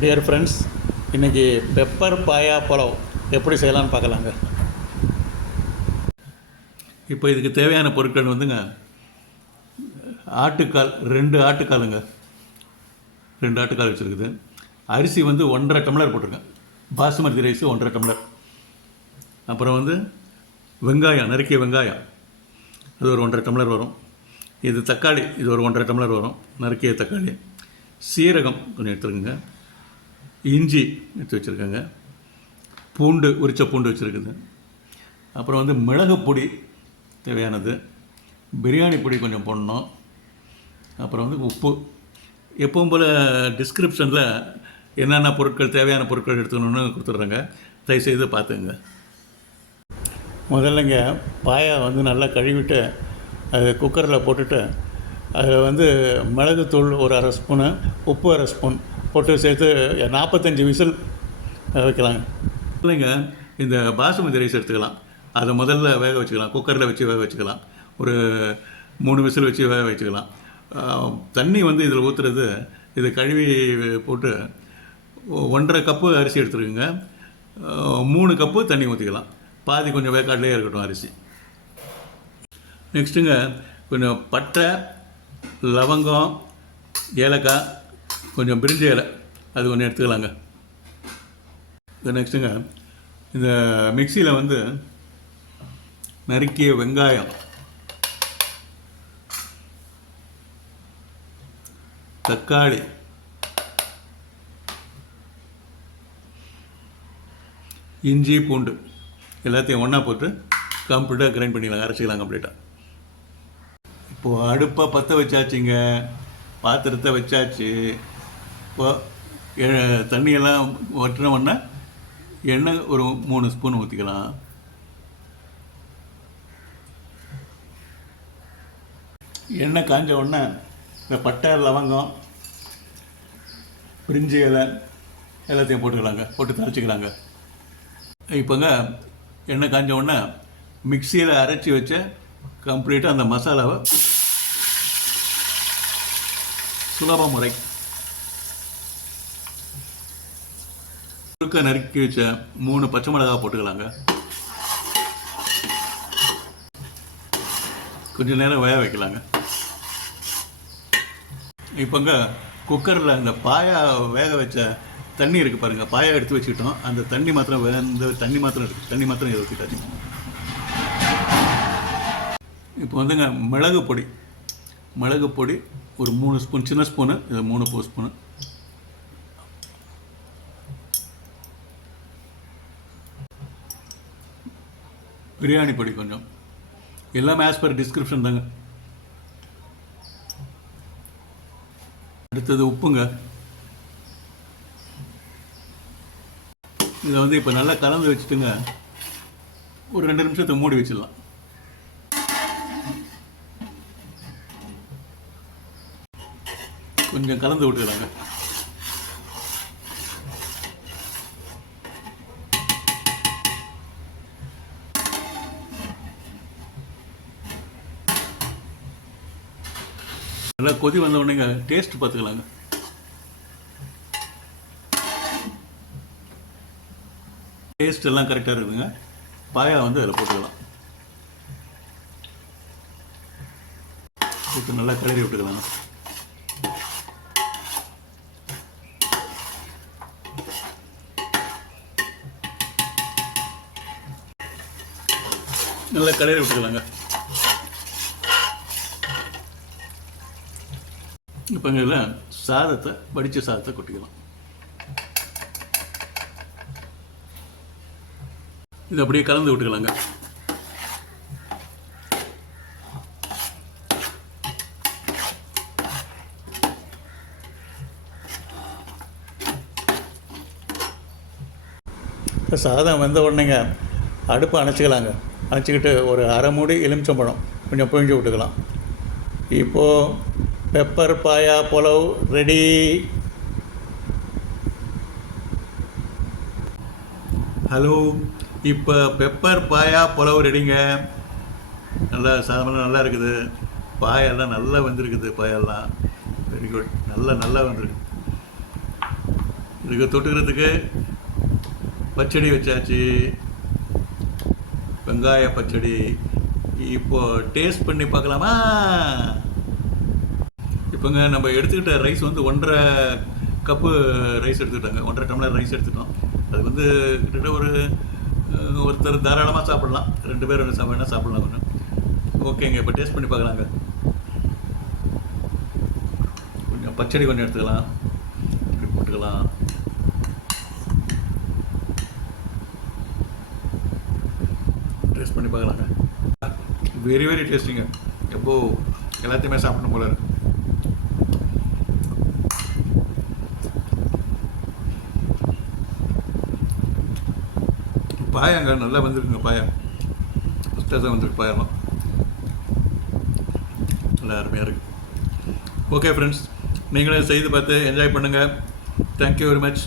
Dear friends, இன்றைக்கி pepper பாயா புலாவ் எப்படி செய்யலான்னு பார்க்கலாங்க. இப்போ இதுக்கு தேவையான பொருட்கள் வந்துங்க, ஆட்டுக்கால் 2 ஆட்டுக்காலுங்க, 2 ஆட்டுக்கால் வச்சுருக்குது. அரிசி வந்து 1.5 டம்ளர் போட்டிருக்கேன். Basmati rice 1.5 tumbler. அப்புறம் வந்து வெங்காயம், நறுக்கிய வெங்காயம், அது ஒரு 1.5 டம்ளர் வரும். இது தக்காளி, இது ஒரு 1.5 டம்ளர் வரும், நறுக்கிய தக்காளி. சீரகம் கொஞ்சம் எடுத்துருக்குங்க. இஞ்சி எடுத்து வச்சுருக்கேங்க. பூண்டு, உரிச்ச பூண்டு வச்சுருக்குது. அப்புறம் வந்து மிளகு பொடி தேவையானது, பிரியாணி பொடி கொஞ்சம் போடணும். அப்புறம் வந்து உப்பு. எப்பவும் போல் டிஸ்கிரிப்ஷனில் என்னென்ன பொருட்கள், தேவையான பொருட்கள் எடுத்துக்கணுன்னு கொடுத்துட்றேங்க. தயவுசெய்து பார்த்துங்க. முதல்லங்க பாயா வந்து நல்லா கழுவிட்டு அது குக்கரில் போட்டுட்டு அதில் வந்து மிளகுத்தூள் ஒரு 1/2 ஸ்பூனு, உப்பு 1/2 ஸ்பூன் போட்டு சேர்த்து 45 விசில் வைக்கலாங்க. இல்லைங்க, இந்த பாசுமதி ரைஸ் எடுத்துக்கலாம். அதை முதல்ல வேக வச்சுக்கலாம். குக்கரில் வச்சு வேக வச்சுக்கலாம். ஒரு 3 விசில் வச்சு வேக வச்சுக்கலாம். தண்ணி வந்து இதில் ஊற்றுறது, இதை கழுவி போட்டு 1.5 கப்பு அரிசி எடுத்துருக்குங்க. 3 கப்பு தண்ணி ஊற்றிக்கலாம். பாதி கொஞ்சம் வேக்காட்லேயே இருக்கட்டும் அரிசி. நெக்ஸ்ட்டுங்க, கொஞ்சம் பட்டை, லவங்கம், ஏலக்காய், கொஞ்சம் பிரிஞ்சி இலை, அது கொஞ்சம் எடுத்துக்கலாங்க. இது நெக்ஸ்ட்டுங்க, இந்த மிக்சியில் வந்து நறுக்கிய வெங்காயம், தக்காளி, இஞ்சி, பூண்டு எல்லாத்தையும் ஒன்றா போட்டு கம்ப்ளீட்டாக கிரைண்ட் பண்ணிக்கலாம், அரைச்சிக்கலாம் கம்ப்ளீட்டாக. இப்போது அடுப்பை பற்ற வச்சாச்சுங்க, பாத்திரத்தை வச்சாச்சு. இப்போது தண்ணியெல்லாம் வற்றினோன்னா எண்ணெய் ஒரு 3 ஸ்பூன் ஊற்றிக்கலாம். எண்ணெய் காஞ்ச உடனே இந்த பட்டை, லவங்கம், பிரிஞ்சி இலை எல்லாத்தையும் போட்டுக்கலாங்க, போட்டு தரைச்சிக்கலாங்க. இப்போங்க எண்ணெய் காஞ்ச உடனே மிக்சியில் அரைச்சி வச்ச கம்ப்ளீட்டாக அந்த மசாலாவை சுலப முறை குறுக்க நறுக்கி வச்ச 3 பச்சை மிளகா போட்டுக்கலாங்க. கொஞ்சம் நேரம் வேக வைக்கலாங்க. இப்போங்க குக்கரில் இந்த பாயா வேக வச்ச தண்ணி இருக்குது பாருங்கள், பாயா எடுத்து வச்சுக்கிட்டோம். அந்த தண்ணி மாத்திரம் தண்ணி மாத்திரம் இருக்குது, தண்ணி மாத்திரம் இதை ஊற்றிட்டாச்சு. இப்போ வந்துங்க மிளகு பொடி ஒரு 3 ஸ்பூன், சின்ன ஸ்பூனு, இது 3 ஸ்பூனு. பிரியாணி பொடி கொஞ்சம், எல்லாமே ஆஸ் பர் டிஸ்கிரிப்ஷன் தாங்க. அடுத்தது உப்புங்க. இதை வந்து இப்போ நல்லா கலந்து வச்சுட்டுங்க, ஒரு 2 நிமிஷத்தை மூடி வச்சிடலாம். கொஞ்சம் கலந்து விட்டுக்கலாங்க. நல்லா கொதி வந்த உடனே டேஸ்ட் பார்த்துக்கலாங்க. டேஸ்ட் எல்லாம் கரெக்டாக இருக்குதுங்க. பாயா வந்து அதில் போட்டுக்கலாம். போட்டு நல்லா கிளறி விட்டுக்கலாங்க. நல்லா கிளறி விட்டுக்கலாங்க. இப்போ இதில் சாதத்தை, வடித்த சாதத்தை கொட்டிக்கலாம். இது அப்படியே கலந்து விட்டுக்கலாங்க. இப்போ சாதம் வந்த உடனேங்க அடுப்பை அணைச்சிக்கலாங்க. அணைச்சிக்கிட்டு ஒரு 1/2 மூடி எலுமிச்சம்பழம் கொஞ்சம் புழிஞ்சு விட்டுக்கலாம். இப்போது பெப்பர் பாயா புலாவ் ரெடி. ஹலோ, இப்போ பெப்பர் பாயா புலாவ் ரெடிங்க. நல்லா சாதமெல்லாம் நல்லா இருக்குது. பாயெல்லாம் நல்லா வந்திருக்குது. பாயெல்லாம் வெரி குட், நல்லா வந்திருக்கு. இதுக்கு தொட்டுக்கிறதுக்கு பச்சடி வச்சாச்சு, வெங்காய பச்சடி. இப்போது டேஸ்ட் பண்ணி பார்க்கலாமா? இப்போங்க நம்ம எடுத்துக்கிட்ட ரைஸ் வந்து 1.5 கப்பு ரைஸ் எடுத்துக்கிட்டாங்க, 1.5 டம்ளர் ரைஸ் எடுத்துட்டோம். அது வந்து கிட்டத்தட்ட ஒருத்தர் தாராளமாக சாப்பிட்லாம், 2 பேர் வேணால் சாப்பிட்லாம் ஒன்று. ஓகேங்க, இப்போ டேஸ்ட் பண்ணி பார்க்கலாங்க. கொஞ்சம் பச்சடி கொஞ்சம் எடுத்துக்கலாம், இப்படி போட்டுக்கலாம். டேஸ்ட் பண்ணி பார்க்கலாங்க. வெரி வெரி டேஸ்டிங்க. எப்போ எல்லாத்தையுமே சாப்பிடணும் போல இருக்கு. பாயங்க நல்லா வந்துருக்குங்க, பாயம் ஃபஸ்ட்டாக தான் வந்துருக்கு, பாயம்லாம் நல்லா அருமையாக இருக்குது. ஓகே ஃப்ரெண்ட்ஸ், நீங்களும் செய்து பார்த்து என்ஜாய் பண்ணுங்கள். Thank you very much.